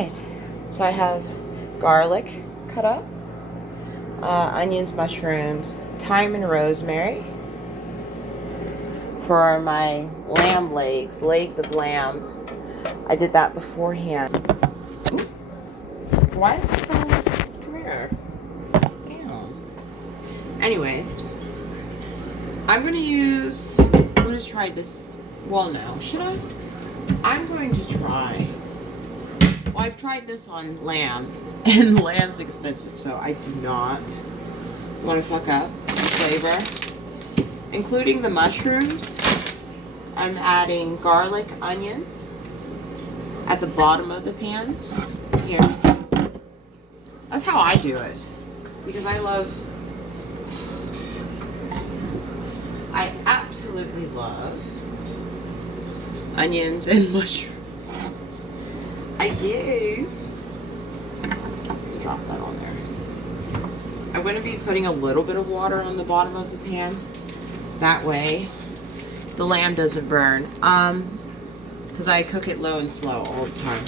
Alright, so I have garlic cut up, onions, mushrooms, thyme, and rosemary for my lamb legs of lamb. I did that beforehand. Ooh. Why is it so... Come here. Damn. Anyways, I'm going to try this. Well, no. Should I? I'm going to try... Well, I've tried this on lamb, and lamb's expensive, so I do not want to fuck up the flavor. Including the mushrooms, I'm adding garlic, onions at the bottom of the pan. Here. That's how I do it, because I absolutely love onions and mushrooms. I do. Drop that on there. I'm going to be putting a little bit of water on the bottom of the pan. That way the lamb doesn't burn. Because I cook it low and slow all the time.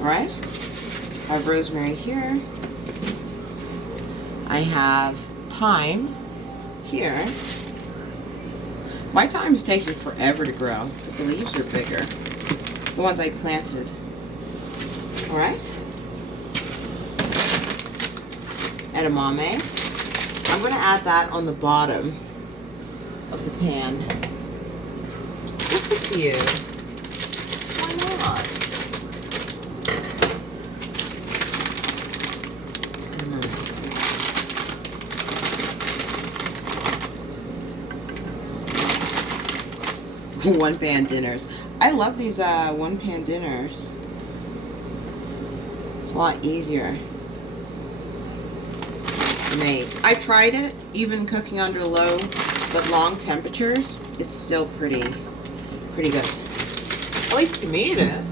Alright. I have rosemary here. I have thyme here. My thyme is taking forever to grow, but the leaves are bigger. The ones I planted. Alright. Edamame. I'm going to add that on the bottom of the pan. Just a few. Why not? One pan dinners. I love these one pan dinners. It's a lot easier to make. I've tried it, even cooking under low but long temperatures. It's still pretty good. At least to me it is.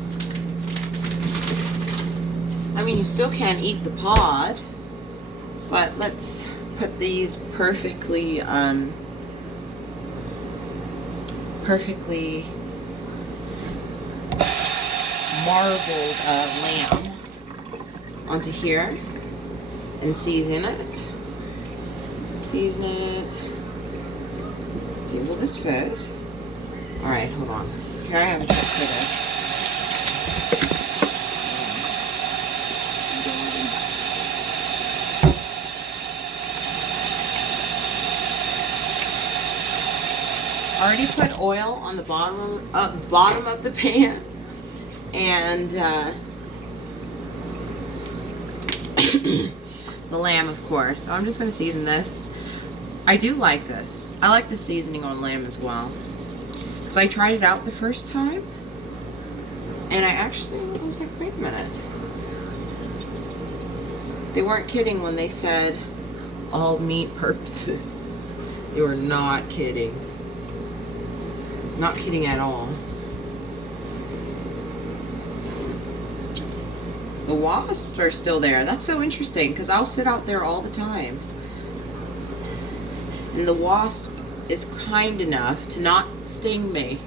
I mean, you still can't eat the pod, but let's put these perfectly marbled lamb onto here and season it. Season it. Let's see, will this fit? Alright, hold on. Here I have a trick for this. Already put oil on the bottom of the pan, and the lamb, of course. So I'm just going to season this. I do like this. I like the seasoning on lamb as well, because I tried it out the first time, and I was like, wait a minute. They weren't kidding when they said all meat purposes. They were not kidding. Not kidding at all. The wasps are still there. That's so interesting, because I'll sit out there all the time. And the wasp is kind enough to not sting me.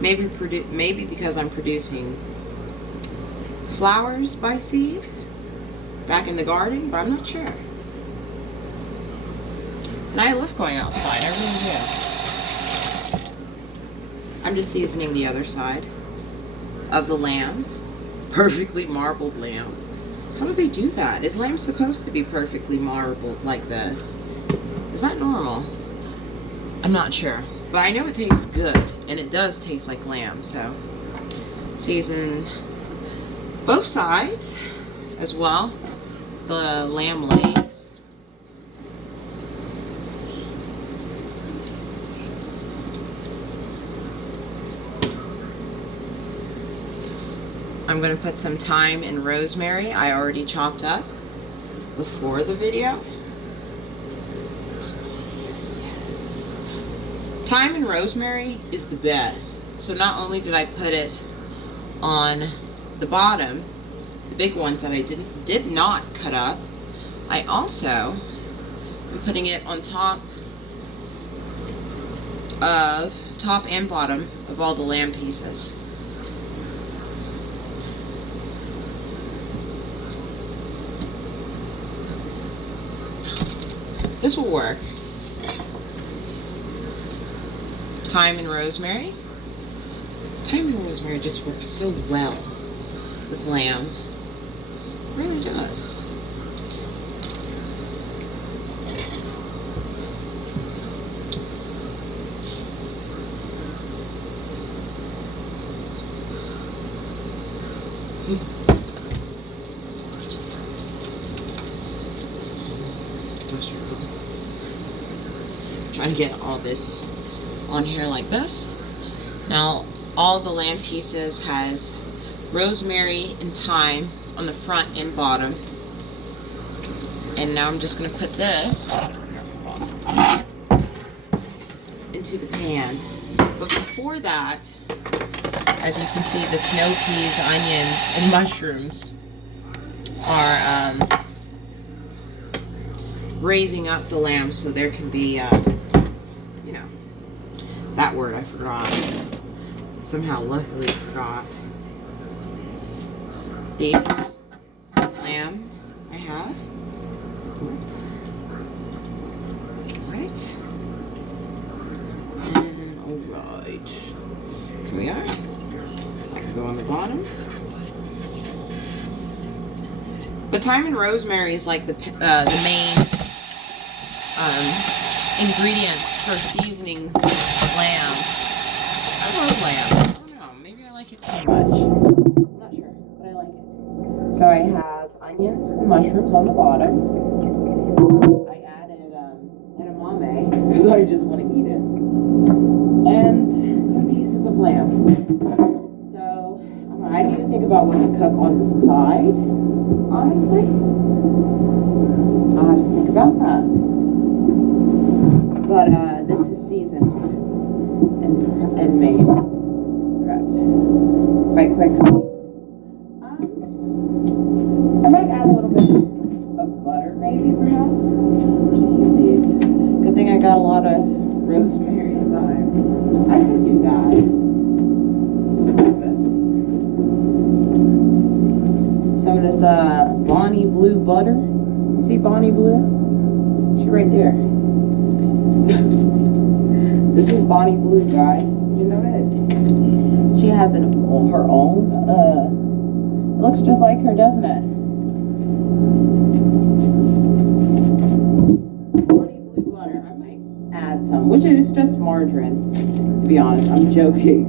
Maybe because I'm producing flowers by seed back in the garden, but I'm not sure. And I love going outside. I really do. I'm just seasoning the other side of the lamb. Perfectly marbled lamb. How do they do that? Is lamb supposed to be perfectly marbled like this? Is that normal? I'm not sure. But I know it tastes good. And it does taste like lamb. So, season both sides as well. The lamb legs. I'm going to put some thyme and rosemary I already chopped up before the video. Thyme and rosemary is the best. So not only did I put it on the bottom, the big ones that I did not cut up, I also am putting it on top of top and bottom of all the lamb pieces. This will work. Thyme and rosemary. Thyme and rosemary just works so well with lamb. It really does. Trying to get all this on here like this. Now all the lamb pieces has rosemary and thyme on the front and bottom. And now I'm just going to put this into the pan. But before that, as you can see, the snow peas, onions, and mushrooms are raising up the lamb so there can be, you know, that word I forgot. Somehow, luckily, forgot. These lamb I have. Right. And alright. Here we are. Go on the bottom. But thyme and rosemary is like the main ingredients for seasoning lamb. I love lamb. I don't know. Maybe I like it too much. I'm not sure, but I like it. So I have onions and mushrooms on the bottom. I added edamame because I just want to eat it. And some pieces of lamb. So I need to think about what to cook on the side, honestly. I'll have to think about that. But this is seasoned and made, prepped quite quickly. I might add a little bit of butter, maybe, perhaps. Just use these. Good thing I got a lot of rosemary and thyme. I could do that. Just a little bit. Some of this Bonnie Blue butter. You see Bonnie Blue? She's right there. This is Bonnie Blue, guys. You know that? She has her own. It looks just like her, doesn't it? Bonnie Blue butter. I might add some, which is just margarine. To be honest, I'm joking.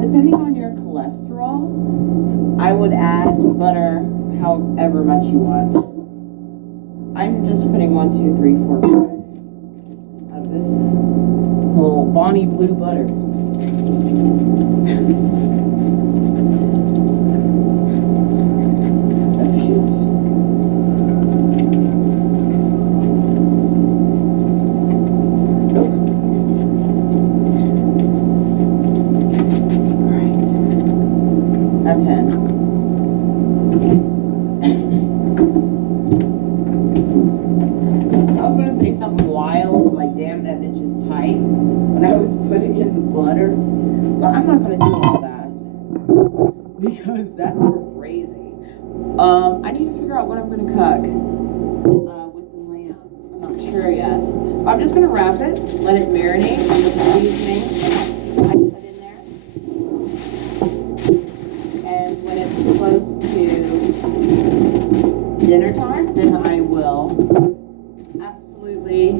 Depending on your cholesterol, I would add butter however much you want. I'm just putting 1, 2, 3, 4, 5 of this little Bonnie Blue butter. Oh shoot. That's it. I was going to say something wild, like damn that bitch is tight, when I was putting in the butter. But I'm not going to do all that. Because that's crazy. I need to figure out what I'm going to cook with the lamb. I'm not sure yet. I'm just going to wrap it, let it marinate with the seasoning I put in there. And when it's close to dinner time, then I will absolutely